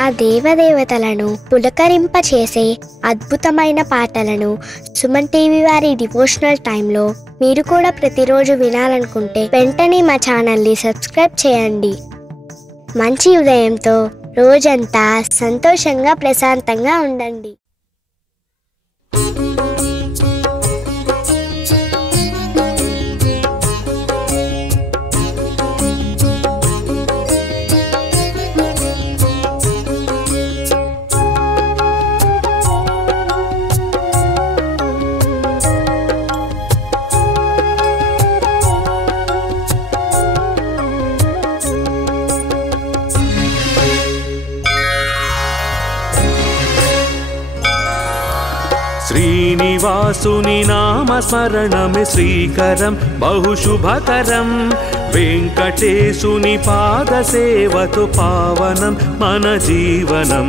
ఆ దేవదేవతలను పులకరింపచేసే అద్భుతమైన పాటలను సుమన్ టీవీ వారి డివోషనల్ టైంలో మీరు కూడా ప్రతిరోజు వినాలనుకుంటే వెంటనే మా ఛానల్ని సబ్స్క్రైబ్ చేయండి. మంచి ఉదయంతో రోజంతా సంతోషంగా ప్రశాంతంగా ఉండండి. श्रीनिवासुनि नाम स्मरणमे श्रीकरं बहुशुभकरं वेङ्कटेशुनि पादसेवतु पावनं मन जीवनं.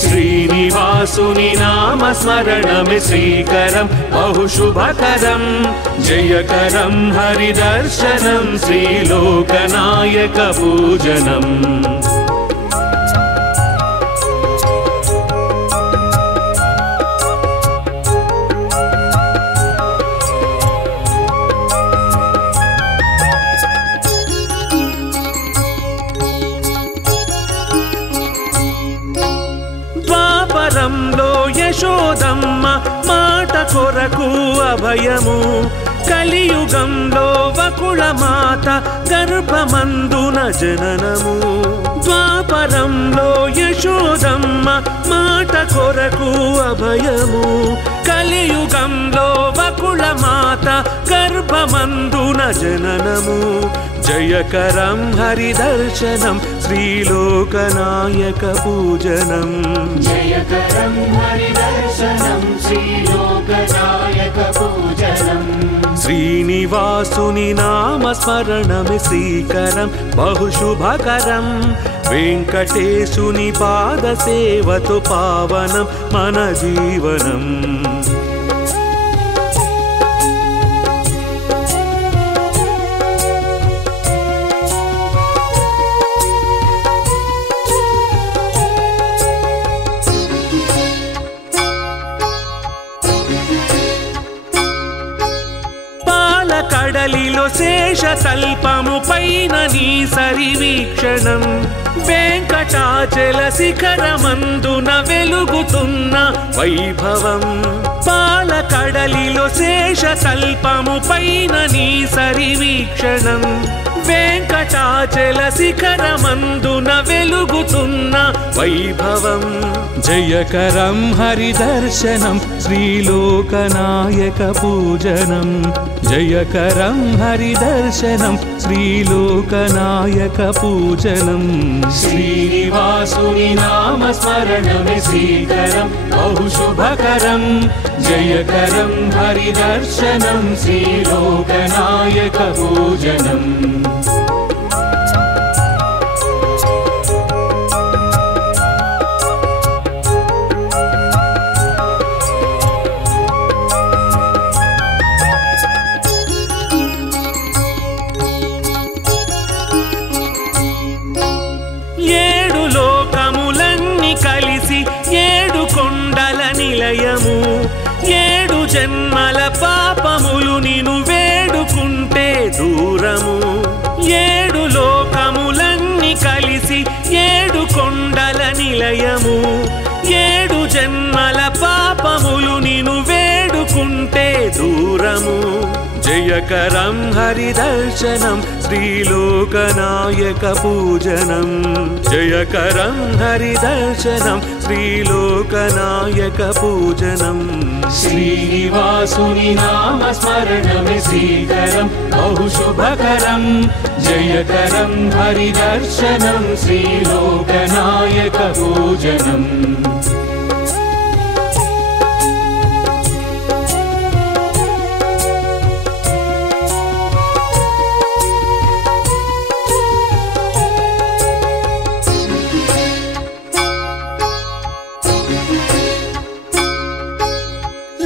श्रीनिवासुनि नाम स्मरणमे श्रीकरं बहुशुभकरं जयकरं हरिदर्शनं श्रीलोकनायक पूजनम्. యశోదమ్మ మాట కొరకు అభయము కలియుగంలో వకుళ మాత గర్భమందున జననము. ద్వాపరంలో యశోదమ్మ మాట కొరకు అభయము కలియుగంలో వకుళ మాత గర్భమందున జననము. జయకరం హరిదర్శనం శ్రీలోకనాయక పూజనం. జయకరం హరిదర్శనం శ్రీలోకనాయక పూజనం. శ్రీనివాసుని నామ స్మరణమే శ్రీకరం బహుశుభకరం వెంకటేశుని పాదసేవతు పావనం మన జీవనం. కడలిలో శేషతల్పము పైన నీ సరివీక్షణం వెంకటాచల శిఖరమందున వెలుగుతున్న వైభవం. పాలకడలిలో శేషతల్పము పైన నీ సరివీక్షణం వెంకటాచల శిఖరమందున వెలుగుతున్న వైభవం. జయకరం హరిదర్శనం శ్రీలోకనాయక పూజనం. జయకరం హరిదర్శనం శ్రీలోకనాయక పూజనం. శ్రీనివాసుని నామ స్మరణమే శ్రీకరం బహుశుభకరం జయకరం హరిదర్శనం శ్రీలోకనాయక పూజనం. నిలయము ఏడు జన్మల పాపములు నిను వేడుకుంటే దూరము. ఏడు లోకములన్నీ కలిసి ఏడు కొండల నిలయము ఏడు జన్మల పాపములు నిను వేడుకుంటే దూరము. జయకరం హరిదర్శనం శ్రీలోకనాయక పూజనం. జయకరం హరిదర్శనం శ్రీలోకనాయక పూజనం. శ్రీనివాసుని నామ స్మరణమే శ్రీకరం బహుశుభకరం జయకరం హరిదర్శనం శ్రీలోకనాయక పూజనం.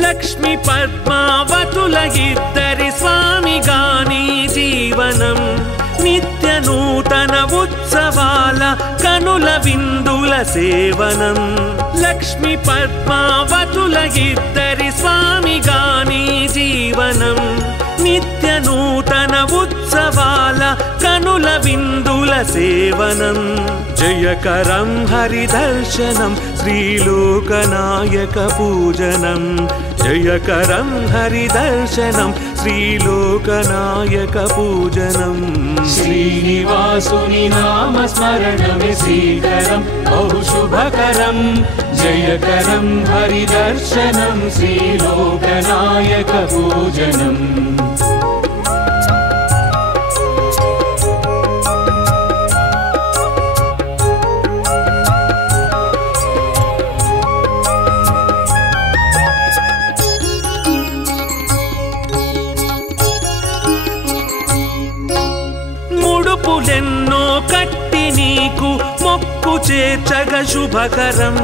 లక్ష్మి పద్మావతుల ఇద్దరి స్వామిగాని జీవనం నిత్య నూతన ఉత్సవాల కనుల విందుల సేవనం లక్ష్మీ పద్మావతుల ఇద్దరి స్వామిగాని జీవనం నిత్య నూతన ఉత్సవాల కనుల విందుల సేవనం జయకరం హరిదర్శనం శ్రీలోకనాయక పూజనం జయకరం హరిదర్శనం శ్రీలోకనాయక పూజనం శ్రీనివాసుని నామస్మరణమే శ్రీకరం బహుశుభకరం జయకరం హరిదర్శనం శ్రీలోకనాయక పూజనం ముడుపులెన్నో కట్టి నీకు మొక్కు చేర్చగ శుభకరం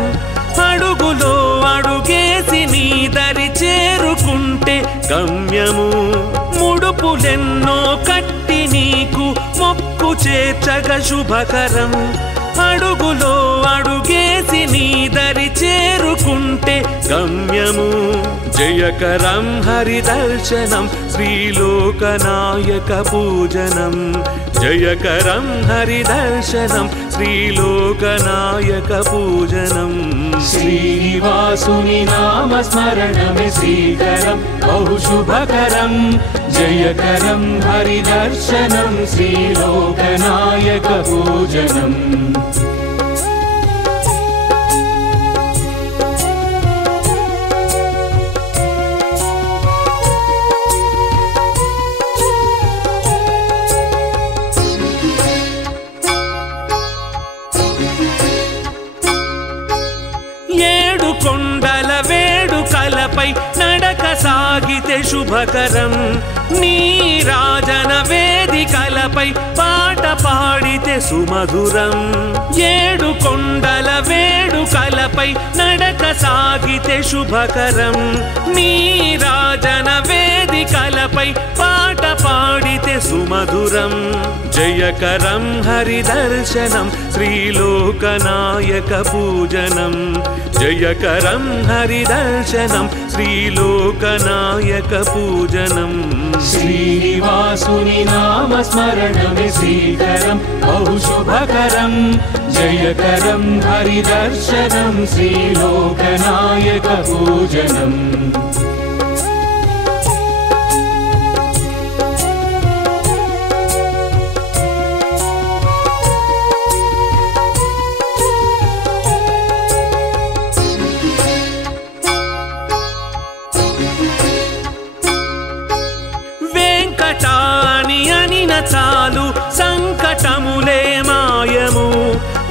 అడుగులో అడుగేసి నీ దరి చేరుకుంటే గమ్యము ముడుపులెన్నో కట్టి నీకు మొక్కు చేర్చగ శుభకరం అడుగులో అడుగేసి నీ దరి చేరుకుంటే గమ్యము జయకరం హరిదర్శనం శ్రీలోకనాయక పూజనం జయకరం హరిదర్శనం శ్రీలోకనాయక పూజనం శ్రీనివాసుని నామస్మరణమే శ్రీకరం బహుశుభకరం జయకరం హరిదర్శనం శ్రీలోకనాయక పూజనం కొండల వేడుకలపై నడక సాగితే శుభకరం నీరాజన వేదికలపై పాట పాడితే సుమధురం ఏడు కొండల వేడుకలపై నడక సాగితే శుభకరం నీరాజన వేదికలపై పాట పాడితే సుమధురం జయకరం హరిదర్శనం శ్రీలోకనాయక పూజనం జయకరం హరిదర్శనం శ్రీలోకనాయక పూజనం శ్రీనివాసుని నామస్మరణమే శ్రీకరం బహుశుభకరం జయకరం హరిదర్శనం శ్రీలోకనాయక పూజనం చాలు సంకటములే మాయము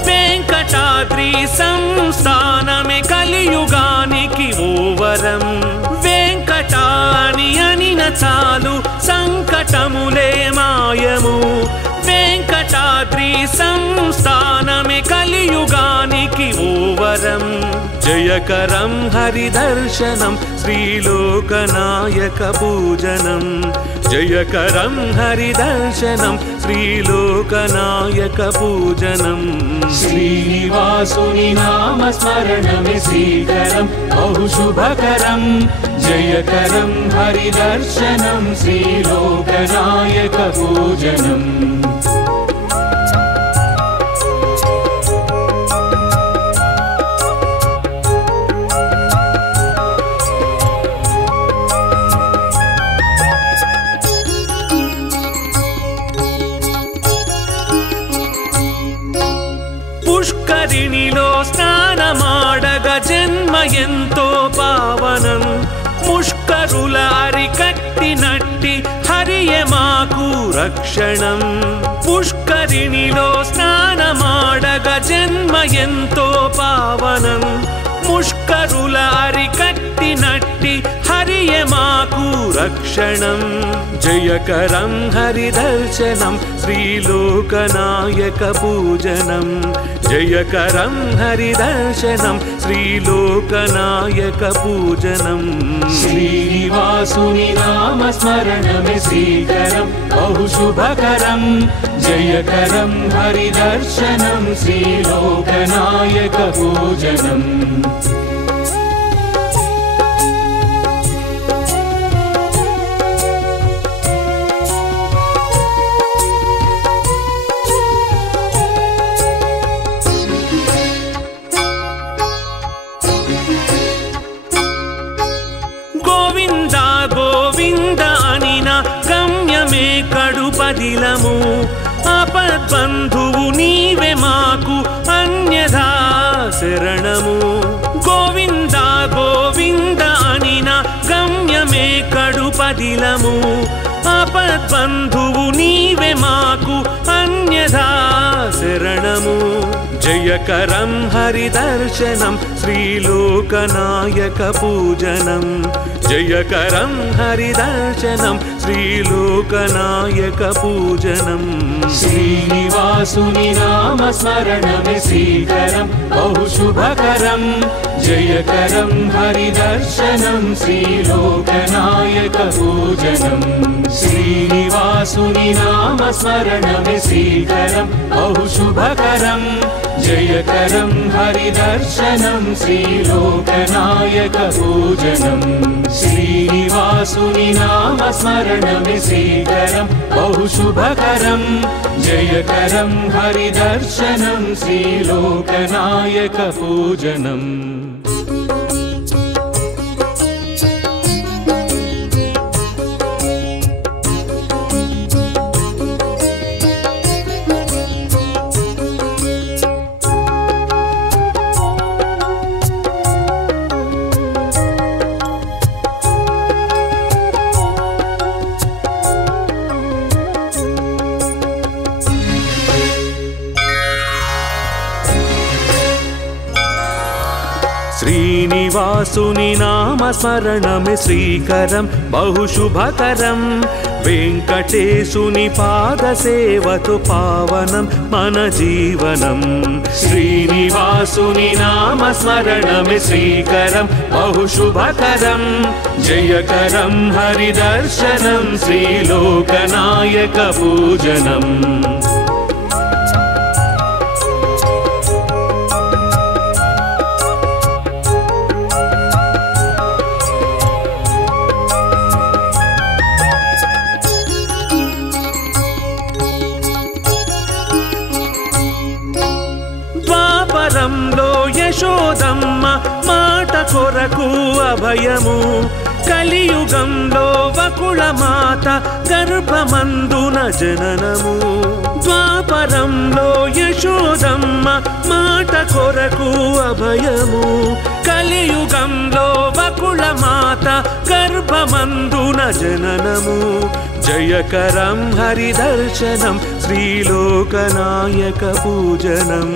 వెంకటాద్రి సంస్థానమే కలియుగానికి ఓవరం వెంకటాని అనిన చాలు సంకటములే మాయము వెంకటాద్రి సంస్థానమే కలియుగానికి ఓవరం జయకరం హరిదర్శనం శ్రీలోకనాయక పూజనం జయకరం హరిదర్శనం శ్రీలోకనాయక పూజనం శ్రీనివాసుని నామస్మరణమే శ్రీకరం బహుశుభకరం జయకరం హరిదర్శనం శ్రీలోకనాయక పూజనం పుష్కరిణిలో స్నానమాడగ జన్మ ఎంతో పావనం ముష్కరుల అరికట్టినట్టి హరియే మాకు రక్షణం పుష్కరిణిలో స్నానమాడగ జన్మ ఎంతో పావనం ముష్కరుల అరికట్టినట్టి హరియే మాకు అనురక్షణం జయకరం హరిదర్శనం శ్రీలోకనాయక పూజనం జయకరం హరిదర్శనం శ్రీలోకనాయక పూజనం శ్రీనివాసుని నామస్మరణమే శ్రీకరం బహుశుభకరం జయకరం హరిదర్శనం శ్రీలోకనాయక పూజనం కడుపదిలము ఆపద్బంధువు నీవే మాకు అన్యథా శరణము గోవింద గోవింద అనిన గమ్యమే కడుపదిలము ఆపద్బంధువు నీవే మాకు అన్యథా శరణము జయకరం హరిదర్శనం శ్రీలోకనాయక పూజనం జయకరం హరిదర్శనం శ్రీలోకనాయక పూజనం శ్రీనివాసుని నామస్మరణమే శ్రీకరం బహుశుభకరం జయకరం హరిదర్శనం శ్రీలోకనాయక పూజనం శ్రీనివాసుని నామస్మరణమే శ్రీకరం బహుశుభకరం జయకరం హరిదర్శనం శ్రీలోకనాయక పూజనం శ్రీనివాసుని నామస్మరణమే శ్రీకరం బహుశుభకరం జయకరం హరిదర్శనం శ్రీలోకనాయక పూజనం శ్రీనివాసుని నామస్మరణమే శ్రీకరం బహుశుభకరం వెంకటేశుని పాదసేవతో పావనం మన జీవనం శ్రీనివాసుని నామస్మరణమే శ్రీకరం బహుశుభకరం జయకరం హరిదర్శనం శ్రీలోకనాయక పూజనం యశోదమ్మ మాట కొరకు అభయము కలియుగంలో వకుళ మాత గర్భమందున జననము ద్వాపరంలో యశోదమ్మ మాట కొరకు అభయము కలియుగంలో వకుళ మాత గర్భమందున జననము జయకరం హరిదర్శనం శ్రీలోకనాయక పూజనం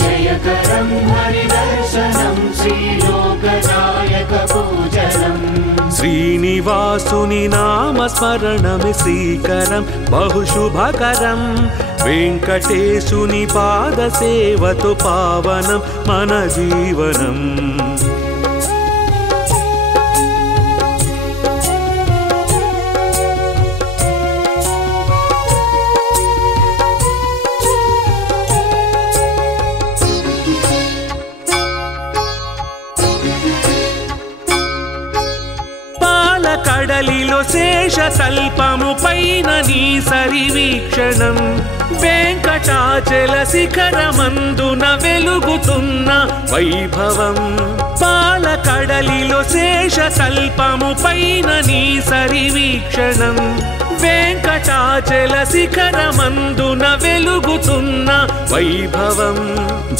జయకరం హరిదర్శనం శ్రీలోకనాయక పూజనం శ్రీనివాసుని నామస్మరణమే శ్రీకరం బహుశుభకరం వెంకటేశుని పాదసేవతో పావనం మన జీవనం కడలిలో శేషతల్పము పైన నీ సరివీక్షణం వెంకటాచల శిఖరమందున వెలుగుతున్న వైభవం పాలకడలిలో శేషతల్పము పైన నీ సరివీక్షణం వెంకటాచల శిఖరమందున వెలుగుతున్న వైభవం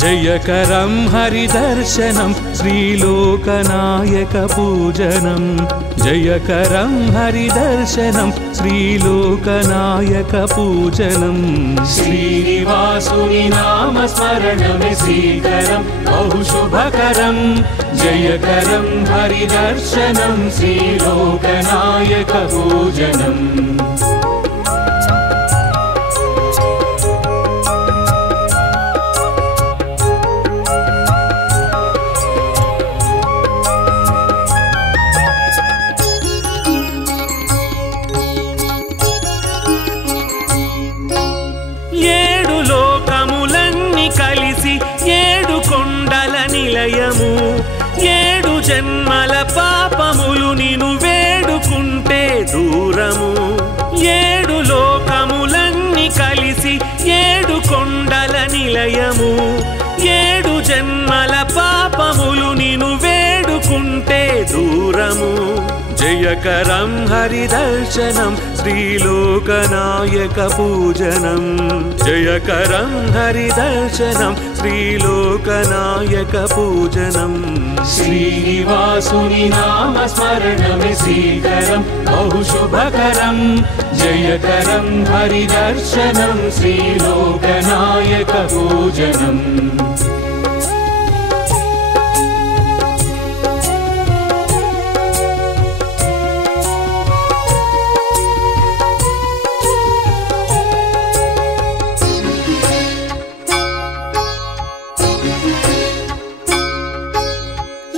జయకరం హరిదర్శనం శ్రీలోకనాయక పూజనం జయకరం హరిదర్శనం శ్రీలోకనాయక పూజనం శ్రీనివాసుని నామస్మరణమే శ్రీకరం బహుశుభకరం జయకరం హరిదర్శనం శ్రీలోకనాయక పూజనం నిలయము ఏడు జన్మల పాపములు నిను వేడుకుంటే దూరము ఏడు లోకములన్నీ కలిసి ఏడు కొండల నిలయము ఏడు జన్మల పాపములు నిను వేడుకుంటే దూరము జయకరం హరిదర్శనం శ్రీలోకనాయక పూజనం జయకరం హరిదర్శనం శ్రీలోకనాయక పూజనం శ్రీనివాసుని నామస్మరణమే శ్రీకరం బహుశుభకరం జయకరం హరిదర్శనం శ్రీలోకనాయక పూజనం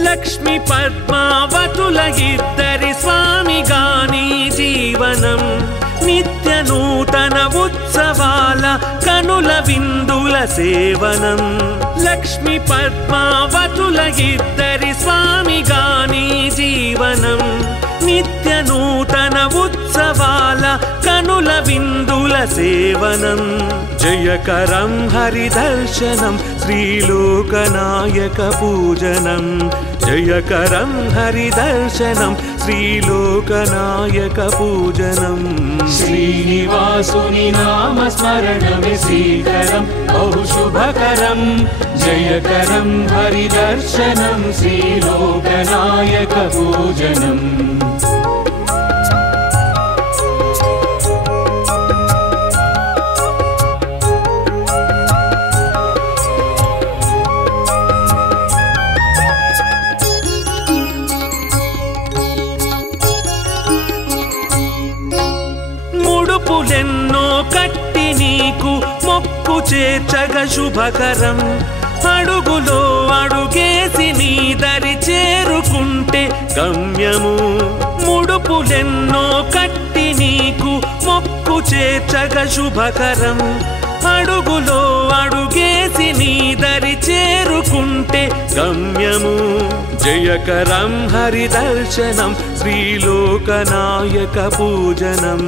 లక్ష్మి పద్మావతుల ఇద్దరి స్వామిగాని జీవనం నిత్య నూతన ఉత్సవాల కనుల విందుల సేవనం లక్ష్మి పద్మావతుల ఇద్దరి స్వామిగాని జీవనం నిత్య నూతన ఉత్సవాల కనుల విందుల సేవనం జయకరం హరిదర్శనం శ్రీలోకనాయక పూజనం జయకరం హరిదర్శనం శ్రీలోకనాయక పూజనం శ్రీనివాసుని నామస్మరణమే శ్రీకరం బహుశుభకరం జయకరం హరిదర్శనం శ్రీలోకనాయక పూజనం ముడుపులెన్నో కట్టి నీకు మొక్కు చేర్చగ శుభకరం అడుగులో అడుగేసి నీ దరి చేరుకుంటే గమ్యము ముడుపులెన్నో కట్టి నీకు మొక్కు చేర్చగ శుభకరం అడుగులో అడుగేసి నీ దరి చేరుకుంటే గమ్యము జయకరం హరిదర్శనం శ్రీలోకనాయక పూజనం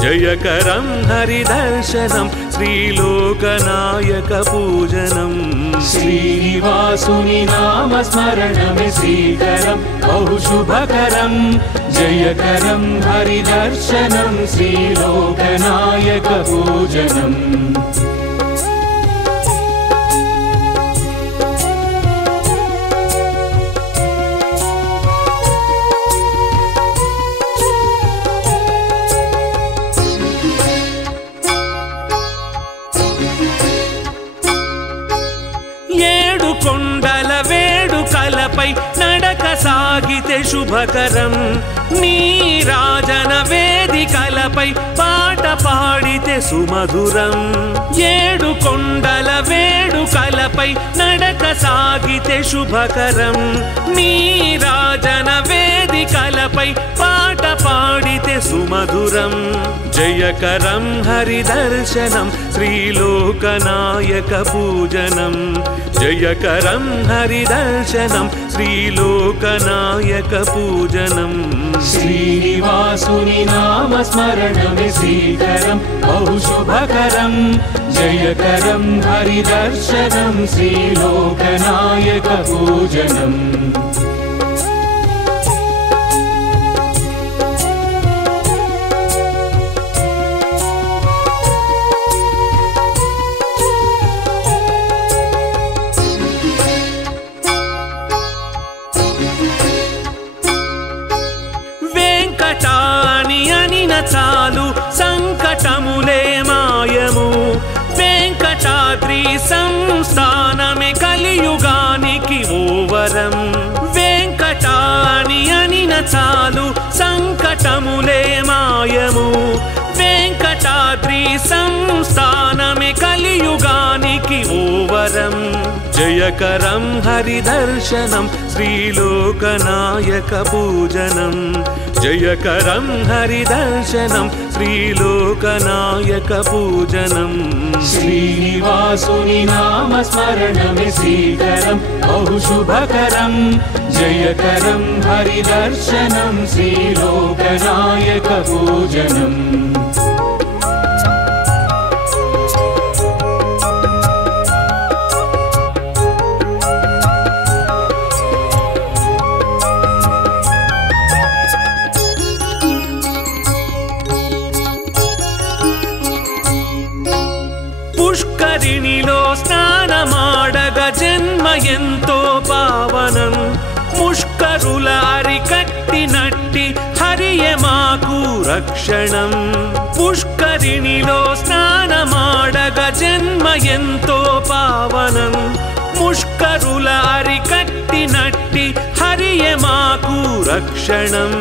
జయకరం హరిదర్శనం శ్రీలోకనాయక పూజనం శ్రీనివాసుని నామస్మరణమే శ్రీకరం బహుశుభకరం జయకరం హరిదర్శనం శ్రీలోకనాయక పూజనం కొండల వేడుకలపై నడక సాగితే శుభకరం నీ రాజన వేదికలపై పాట పాడితే సుమధురం ఏడు కొండల వేడుకలపై నడక సాగితే శుభకరం నీ రాజన వేదికలపై పాట పాడితే సుమధురం జయకరం హరిదర్శనం శ్రీలోకనాయక పూజనం జయకరం హరిదర్శనం శ్రీలోకనాయక పూజనం శ్రీనివాసుని నామస్మరణమే శ్రీకరం బహుశుభకరం జయకరం హరిదర్శనం శ్రీలోకనాయక పూజనం సంస్థానమే కలియుగానికి ఓవరం వెంకటాని అనిన చాలు సంకటములే మాయము వెంకటాద్రి సంస్థానమే కలియుగానికి ఓవరం జయకరం హరిదర్శనం శ్రీలోకనాయక పూజనం జయకరం హరిదర్శనం శ్రీలోకనాయక పూజనం శ్రీనివాసుని నామస్మరణమే శ్రీకరం బహుశుభకరం జయకరం హరిదర్శనం శ్రీలోకనాయక పూజనం పుష్కరిణిలో స్నానమాడగ జన్మ ఎంతో పావనం ముష్కరుల అరికట్టినట్టి హరియే మాకు రక్షణం పుష్కరిణిలో స్నానమాడగ జన్మ ఎంతో పావనం ముష్కరుల అరికట్టినట్టి హరియే మాకు రక్షణం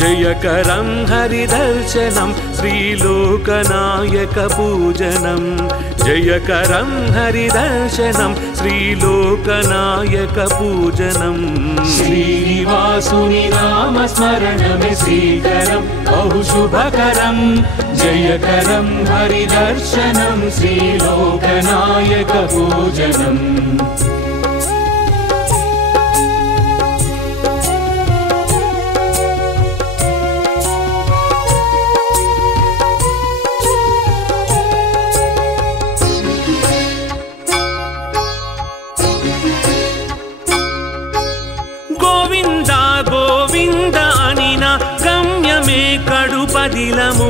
జయకరం హరిదర్శనం శ్రీలోకనాయక పూజనం జయకరం హరిదర్శనం శ్రీలోకనాయక పూజనం శ్రీనివాసుని నామస్మరణమే శ్రీకరం బహుశుభకరం జయకరం హరిదర్శనం శ్రీలోకనాయక పూజనం కడుపదిలము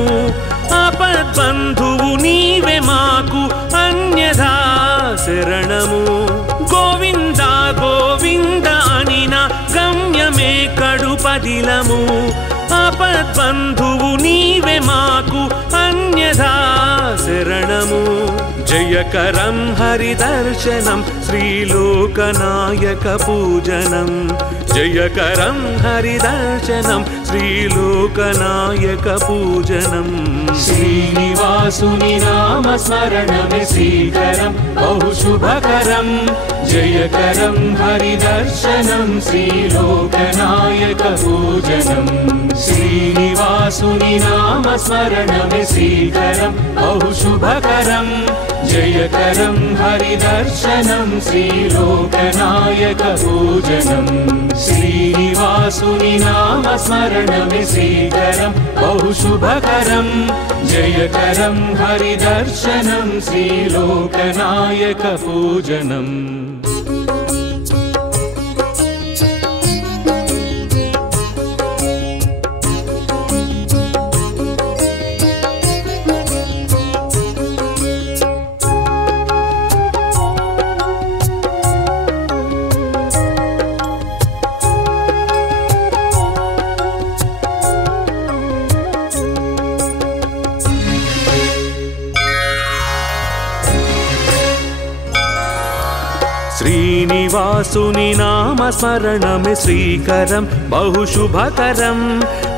ఆపద్బంధువు నీవే మాకు అన్యథా శరణము గోవింద గోవింద అనిన గమ్యమే కడుపదిలము ఆపద్బంధువు నీవే మాకు అన్యథా శరణము జయకరం హరిదర్శనం శ్రీలోకనాయక పూజనం జయకరం హరిదర్శనం శ్రీలోకనాయక పూజనం శ్రీనివాసుని నామస్మరణమే శ్రీకరం బహుశుభకరం జయకరం హరిదర్శనం శ్రీలోకనాయక పూజనం శ్రీనివాసుని నామస్మరణమే శ్రీకరం బహుశుభకరం జయకరం హరిదర్శనం శ్రీలోకనాయక పూజనం శ్రీనివాసుని నామస్మరణమే శ్రీకరం బహుశుభకరం జయకరం హరిదర్శనం శ్రీలోకనాయక పూజనం శ్రీనివాసుని నామస్మరణమే శ్రీకరం బహుశుభకరం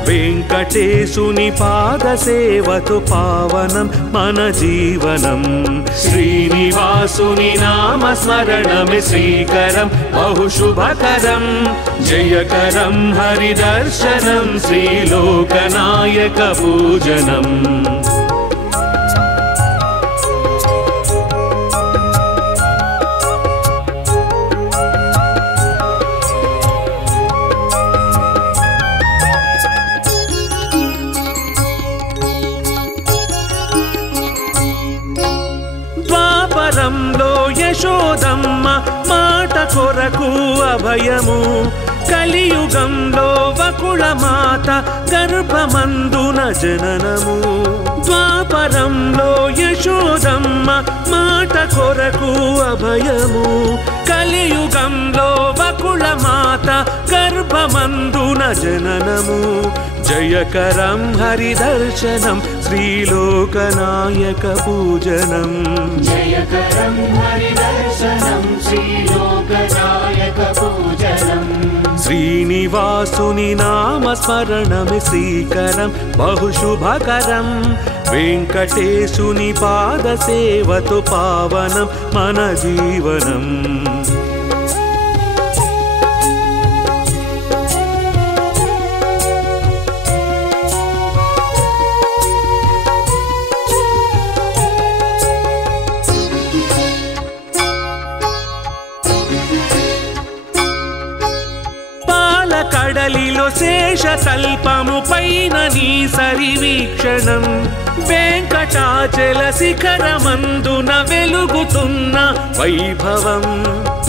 వెంకటేశుని పాదసేవతో పావనం మన జీవనం శ్రీనివాసుని నామస్మరణమే శ్రీకరం బహుశుభకరం జయకరం హరిదర్శనం శ్రీలోకనాయక పూజనం యశోదమ్మ మాట కొరకు అభయము కలియుగంలో వకుళ మాత గర్భమందున జననము ద్వాపరంలో యశోదమ్మ మాట కొరకు అభయము కలియుగంలో వకుళ మాత గర్భమందున జననము जयकरं हरिदर्शनं श्रीलोकनायकपूजनम् जयकरं हरिदर्शनं श्रीलोकनायकपूजनम् श्रीनिवासुनि नामस्मरणमि श्रीकरं बहुशुभकरं वेङ्कटेशुनि पादसेवतु पावनं मन जीवनम् కడలిలో శేషతల్పము పైన నీ సరివీక్షణం వెంకటాచల శిఖరమందున వెలుగుతున్న వైభవం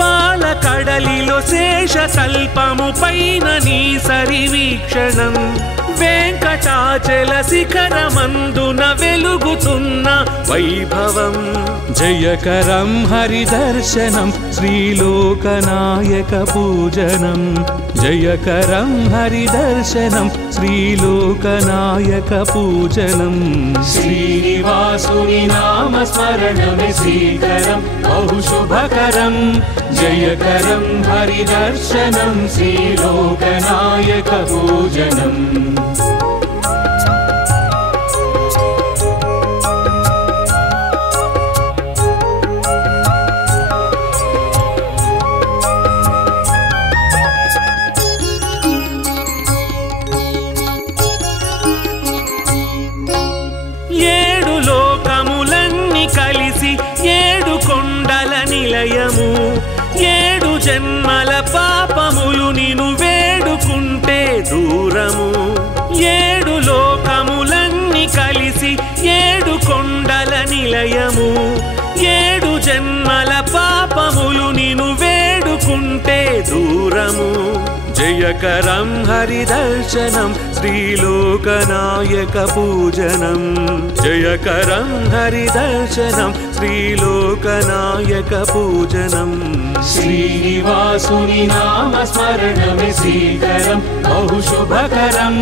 పాల కడలిలో శేషతల్పము పైన నీ సరివీక్షణం వెంకటాచల శిఖరమందున వెలుగుతున్న వైభవం జయకరం హరిదర్శనం శ్రీలోకనాయకపూజనం జయకరం హరిదర్శనం శ్రీలోకనాయకపూజనం श्रीनिवासुनि नामस्मरणमि श्रीकरं बहुशुभकरं जयकरं हरिदर्शनं श्रीलोकनायकपूजनम् ఏడు జన్మల పాపములు నిను వేడుకుంటే దూరము ఏడు లోకములన్నీ కలిసి ఏడు కొండల నిలయము ఏడు జన్మల పాపములు నిను వేడుకుంటే దూరము జయకరం హరిదర్శనం శ్రీలోకనాయకపూజనం జయకరం హరిదర్శనం శ్రీలోకనాయకపూజనం श्रीनिवासुनि नामस्मरणमि श्रीकरं बहुशुभकरं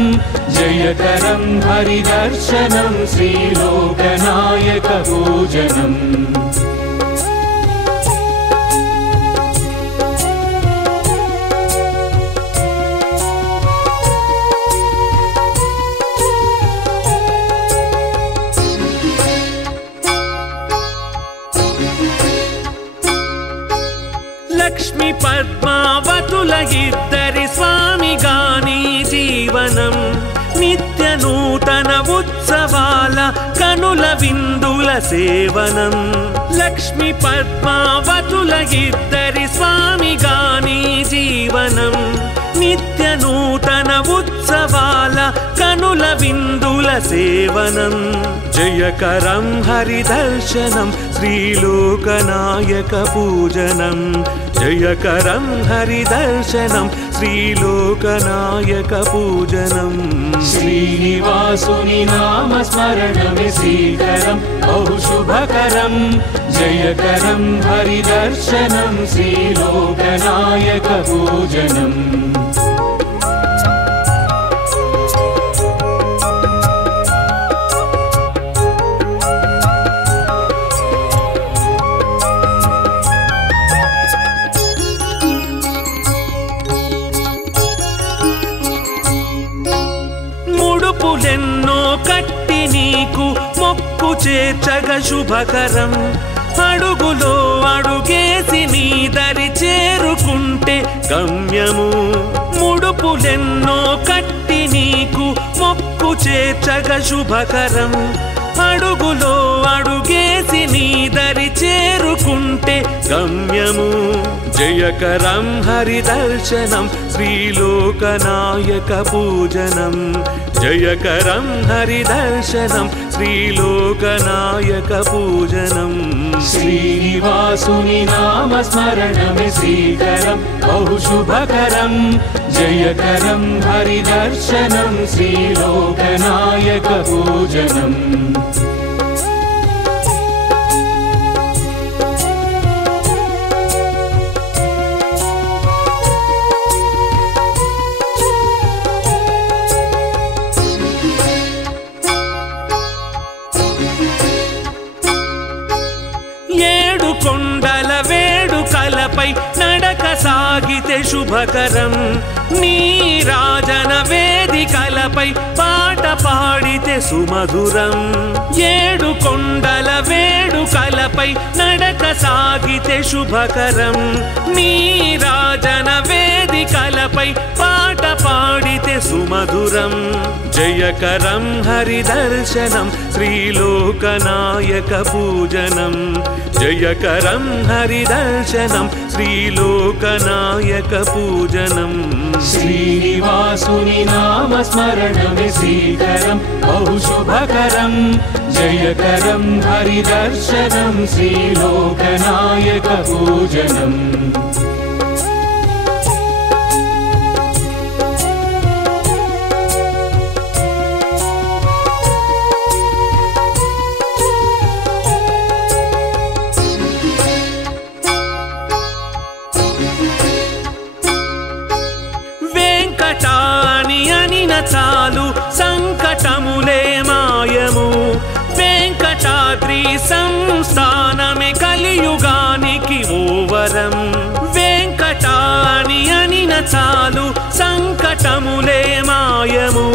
जयकरं हरिदर्शनं श्रीलोकनायकपूजनम् లక్ష్మి పద్మావతుల ఇద్దరి స్వామిగాని జీవనం నిత్య నూతన ఉత్సవాల కనుల విందుల సేవనం లక్ష్మి పద్మావతుల ఇద్దరి స్వామిగాని జీవనం నిత్య నూతన ఉత్సవాల కనుల విందుల సేవనం జయకరం హరిదర్శనం శ్రీలోకనాయకపూజనం జయకరం హరిదర్శనం శ్రీలోకనాయకపూజనం श्रीनिवासुनि नामस्मरणमि श्रीकरं बहुशुभकरं जयकरं हरिदर्शनं श्रीलोकनायकपूजनम् ముడుపులెన్నో కట్టి నీకు మొక్కు చేర్చగ శుభకరం అడుగులో అడుగేసి నీ దరి చేరుకుంటే గమ్యము ముడుపులెన్నో కట్టి నీకు మొక్కు చేర్చగ శుభకరం అడుగులో అడుగేసి నీ దరి చేరుకుంటే గమ్యము జయకరం హరిదర్శనం శ్రీలోకనాయకపూజనం జయకరం హరిదర్శనం శ్రీలోకనాయకపూజనం श्रीनिवासुनि नामस्मरणमि श्रीकरं बहुशुभकरं जयकरं हरिदर्शनं श्रीलोकनायकपूजनम् వేదికలపై నడక సాగితే శుభకరం నీరాజన వేదికలపై పాట పాడితే సుమధురం ఏడు కొండల వేడుకలపై నడక సాగితే శుభకరం నీరాజన వేదికలపై పాట పాడితే సుమధురం జయకరం హరిదర్శనం శ్రీలోకనాయక పూజనం జయకరం హరిదర్శనం శ్రీలోకనాయక పూజనం श्रीनिवासुनि नाम स्मरणमे श्रीकरं बहु शुभकरं जयकरं हरिदर्शनं श्रीलोकनायक पूजनम् చాలు సంకటములే మాయము వెంకటాద్రి సంస్థానమే కలియుగానికి ఓవరం వెంకటాని అనిన చాలు సంకటములే మాయము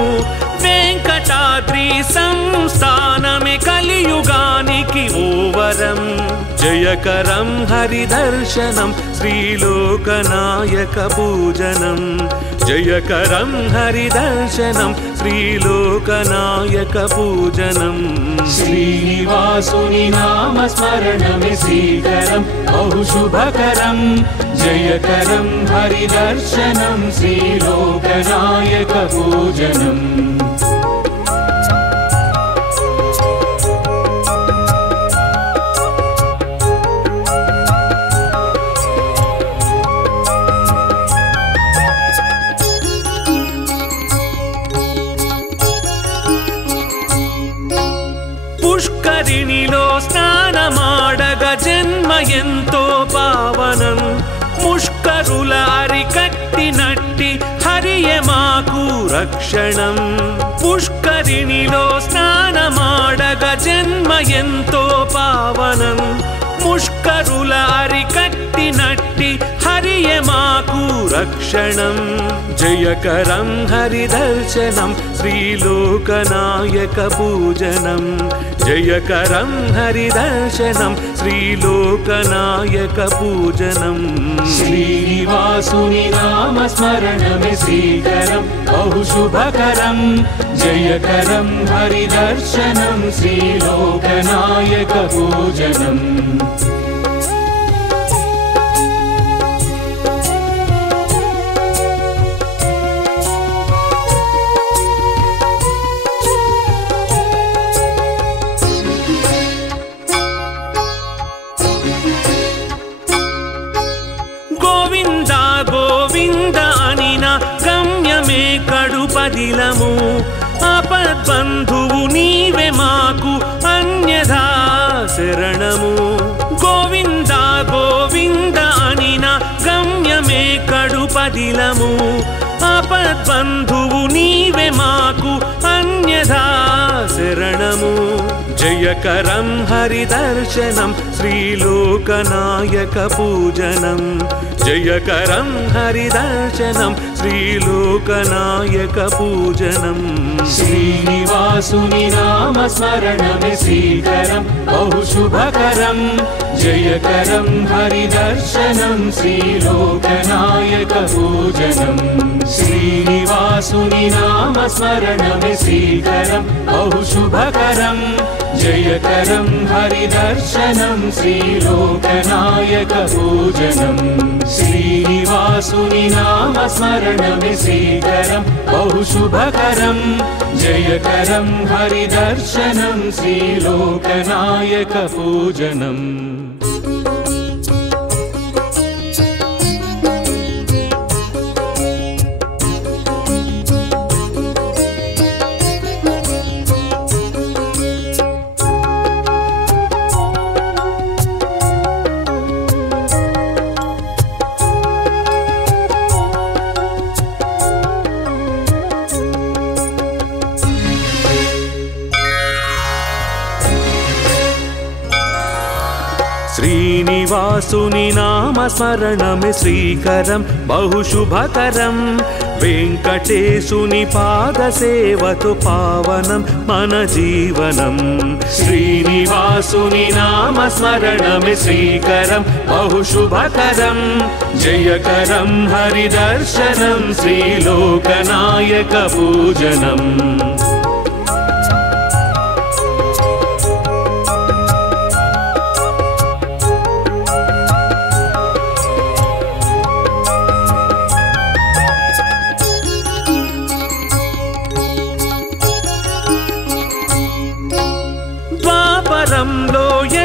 వెంకటాద్రి సంస్థానమే కలియుగానికి ఓవరం జయకరం హరిదర్శనం శ్రీలోకనాయక పూజనం జయకరం హరిదర్శనం శ్రీలోకనాయక పూజనం श्रीनिवासुनि नाम स्मरणमे श्रीकरं बहु शुभकरं जयकरं हरिदर्शनं श्रीलोकनायक पूजनम् పుష్కరిణిలో స్నానమాడగ జన్మ ఎంతో పావనం ముష్కరుల అరికట్టినట్టి హరియే మాకు రక్షణం పుష్కరిణిలో స్నానమాడగ జన్మ ఎంతో పావనం ముష్కరుల అరికట్టినట్టి హరియే మాకు రక్షణం జయకరం హరిదర్శనం శ్రీలోకనాయక పూజనం జయకరం హరిదర్శనం శ్రీలోకనాయక పూజనం श्रीनिवासुनि नाम स्मरणमे श्रीकरं बहु शुभकरं जयकरं हरिदर्शनं श्रीलोकनायक पूजनम् కడుపదిలము ఆపద్బంధువు నీవే మాకు అన్యథా శరణము గోవింద గోవింద అనిన గమ్యమే కడుపదిలము ఆపద్బంధువు నీవే మాకు అన్యథా శరణము జయకరం హరిదర్శనం శ్రీలోకనాయక పూజనం జయకరం హరిదర్శనం శ్రీలోకనాయక పూజనం श्रीनिवासुनि नाम स्मरणमे श्रीकरं बहु शुभकरं जयकरं हरिदर्शनं श्रीलोकनायक पूजनम् श्रीनिवासुनि नाम स्मरणमे श्रीकरं बहु शुभकरं जयकरं हरिदर्शनं श्रीलोकनायक पूजनम् श्रीनिवासुनि नाम स्मरणमे श्रीकरं बहु शुभकरं जयकरं हरिदर्शनं श्रीलोकनायक पूजनम् శ్రీనివాసుని నామ నామస్మరణమే శ్రీకరం బహుశుభకరం వెంకటేశుని పాదసేవతో పావనం మన జీవనం శ్రీనివాసుని నామస్మరణమే శ్రీకరం బహుశుభకరం జయకరం హరిదర్శనం శ్రీలోకనాయక పూజనం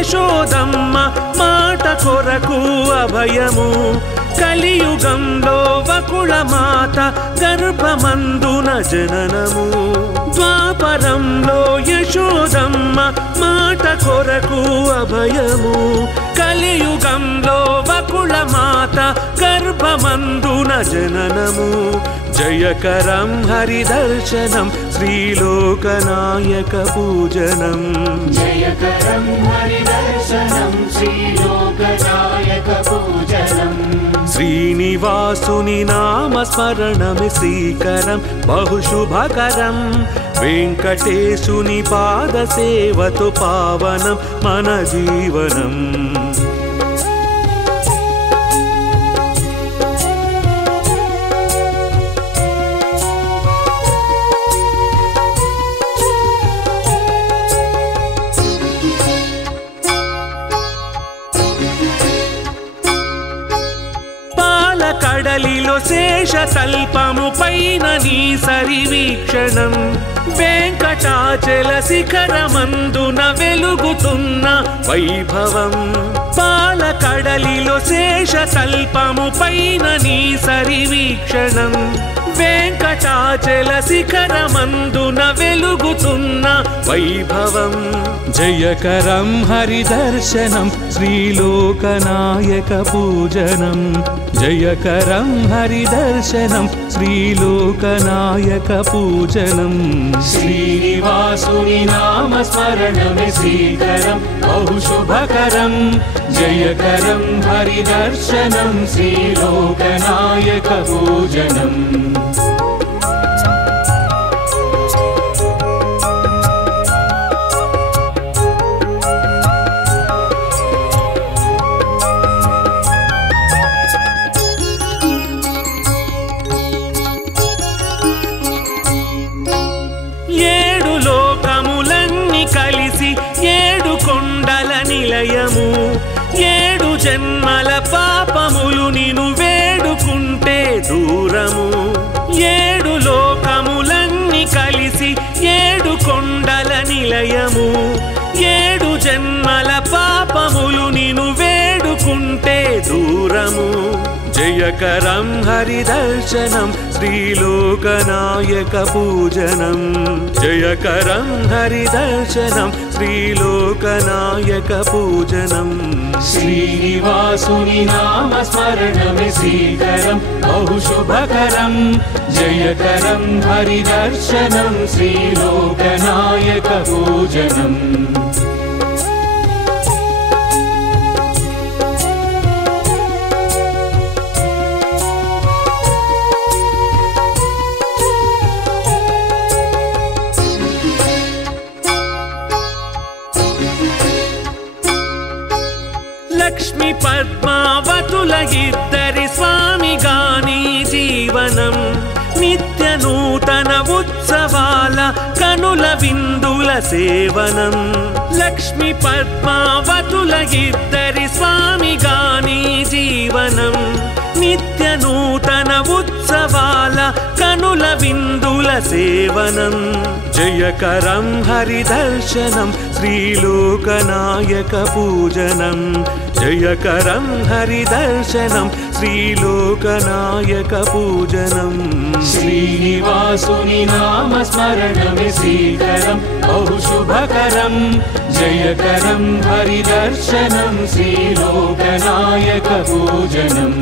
యశోదమ్మ మాట కొరకు అభయము కలియుగంలో వకుళ మాత గర్భమందున జననము ద్వాపరంలో యశోదమ్మ మాట కొరకు అభయము కలియుగంలో వకుళ మాత గర్భమందున జననము జయకరం హరిదర్శనం శ్రీలోకనాయక పూజనం జయకరం హరిదర్శనం శ్రీలోకనాయక పూజనం శ్రీనివాసుని నామస్మరణమే శ్రీకరం బహుశుభకరం వెంకటేశుని పాదసేవతో పావనం మన జీవనం కడలిలో శేషతల్పము పైన నీ సరివీక్షణం వెంకటాచల శిఖరమందున వెలుగుతున్న వైభవం పాల కడలిలో శేషతల్పము పైన నీ సరివీక్షణం వెంకటాచల శిఖరమందున వెలుగుతున్న వైభవం జయకరం హరిదర్శనం శ్రీలోకనాయక పూజనం జయకరం హరిదర్శనం శ్రీలోకనాయక పూజనం శ్రీనివాసుని నామస్మరణమే శ్రీకరం బహుశుభకరం జయకరం హరిదర్శనం శ్రీలోకనాయక పూజనం నిలయము ఏడు జన్మల పాపములు నిను వేడుకుంటే దూరము ఏడు లోకములన్నీ కలిసి ఏడు కొండల నిలయము ఏడు జన్మల పాపములు నిను వేడుకుంటే దూరము జయకరం హరిదర్శనం శ్రీలోకనాయక పూజనం జయకరం హరిదర్శనం శ్రీలోకనాయక పూజనం శ్రీనివాసుని నామస్మరణమే శ్రీకరం బహుశుభకరం జయకరం హరిదర్శనం శ్రీలోకనాయక పూజనం లక్ష్మి పద్మావతుల ఇద్దరి స్వామిగాని జీవనం నిత్య నూతన ఉత్సవాల కనుల విందుల సేవనం లక్ష్మి పద్మావతుల ఇద్దరి స్వామిగాని జీవనం నిత్య నూతన ఉత్సవాల కనుల విందుల సేవనం జయకరం హరిదర్శనం శ్రీలోకనాయక పూజనం జయకరం హరిదర్శనం శ్రీలోకనాయక పూజనం శ్రీనివాసుని నామస్మరణమే శ్రీకరం బహుశుభకరం జయకరం హరిదర్శనం శ్రీలోకనాయక పూజనం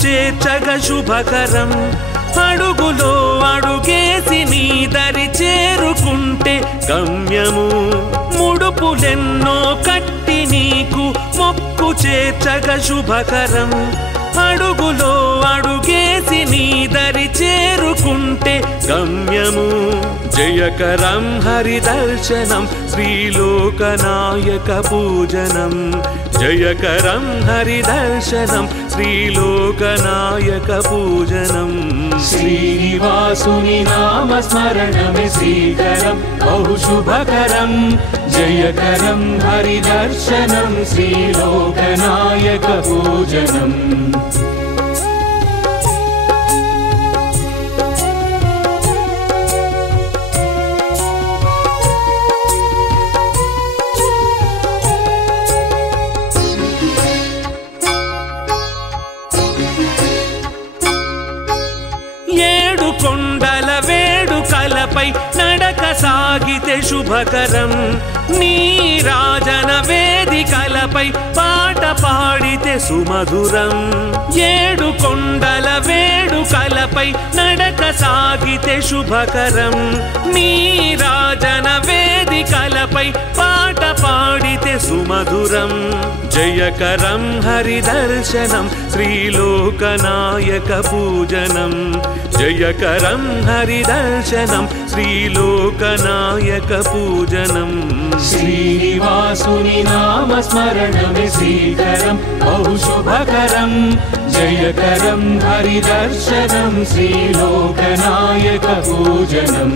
చేర్చగ శుభకరం అడుగులో అడుగేసి నీ దరి చేరుకుంటే గమ్యము ముడుపులెన్నో కట్టి నీకు మొక్కు చేర్చగ శుభకరం అడుగులో అడుగేసి నీ దరి చేరుకుంటే గమ్యము జయకరం హరిదర్శనం శ్రీలోకనాయక పూజనం జయకరం హరిదర్శనం శ్రీలోకనాయక పూజనం శ్రీనివాసుని నామస్మరణమే శ్రీకరం బహుశుభకరం జయకరం హరిదర్శనం శ్రీలోకనాయక పూజనం కొండల వేడుకలపై నడక సాగితే శుభకరం నీ రాజన వేదికలపై పాట పాడితే సుమధురం ఏడు కొండల వేడుకలపై నడక సాగితే శుభకరం నీ రాజన వేదికలపై పాట పాడితే సుమధురం జయకరం హరిదర్శనం శ్రీలోకనాయక పూజనం జయకరం హరిదర్శనం శ్రీలోకనాయక పూజనం శ్రీనివాసుని నామస్మరణమే శ్రీకరం బహుశుభకరం జయకరం హరిదర్శనం శ్రీలోకనాయక పూజనం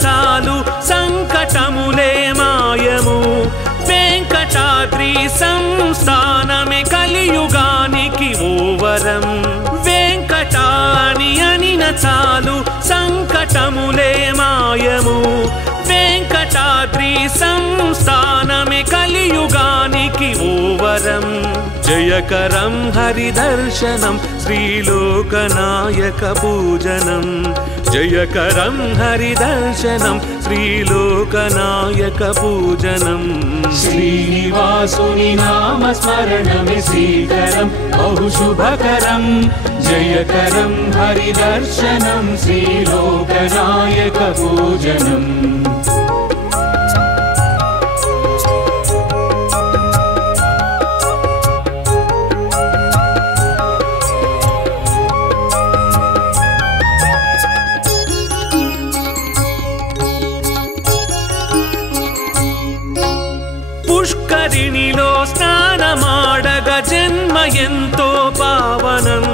చాలు సంకటములే మాయము వెంకటాద్రి సంస్థానమే కలియుగానికి ఓవరం వెంకటాని అనిన చాలు సంకటములే మాయము వెంకటాద్రి సంస్థానమే కలియుగానికి ఓవరం జయకరం హరిదర్శనం శ్రీలోకనాయక పూజనం జయకరం హరిదర్శనం శ్రీలోకనాయక పూజనం శ్రీనివాసుని నామస్మరణమే శ్రీకరం బహుశుభకరం జయకరం హరిదర్శనం శ్రీలోకనాయక పూజనం పుష్కరిణిలో స్నానమాడగ జన్మ ఎంతో పావనం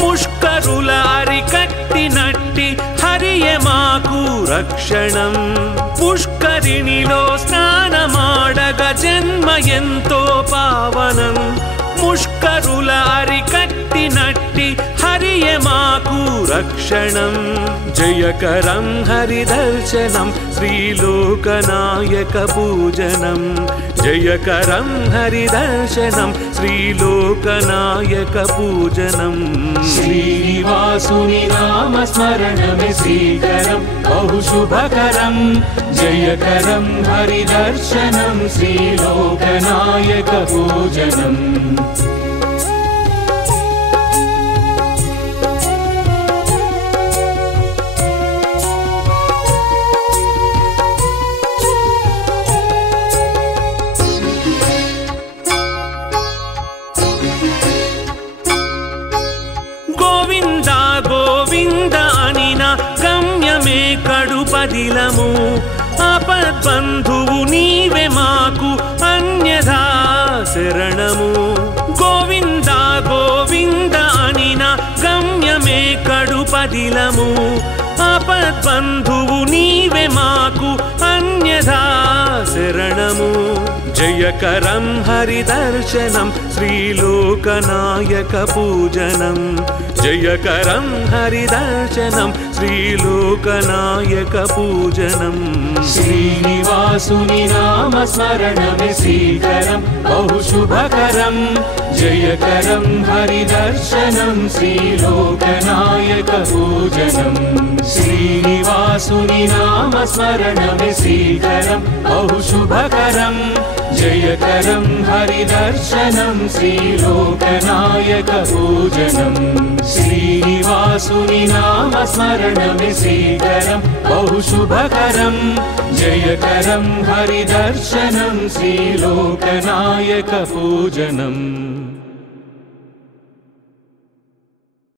ముష్కరుల అరికట్టినట్టి హరియే మాకు రక్షణం పుష్కరిణిలో స్నానమాడగ జన్మ ఎంతో పావనం ముష్కరుల అరికట్టినట్టి హరియే మాకు రక్షణం జయకరం హరిదర్శనం శ్రీలోకనాయక పూజనం జయకరం హరిదర్శనం శ్రీలోకనాయక పూజనం శ్రీనివాసుని నామస్మరణమే శ్రీకరం బహుశుభకరం జయకరం హరిదర్శనం శ్రీలోకనాయక పూజనం కడుపదిలము ఆపద్బంధువు నీవే మాకు అన్యథా శరణము గోవింద గోవింద అనిన గమ్యమే కడుపదిలము ఆపద్బంధువు నీవే మాకు అన్యథా శరణము జయకరం హరిదర్శనం శ్రీలోకనాయక పూజనం जयकरं हरिदर्शनं श्रीलोकनायक पूजनम् श्रीनिवासुनि नाम स्मरणमे श्रीकरं बहु शुभकरं जयकरं हरिदर्शनं श्रीलोकनायक पूजनम् श्रीनिवासुनि नाम स्मरणमे श्रीकरं बहु शुभकरं जयकरं हरिदर्शनं श्रीलोकनायक पूजनम् श्रीनिवासुनि नाम स्मरणमे श्रीकरं बहु शुभकरं जयकरं हरिदर्शनं श्रीलोकनायक पूजनम्।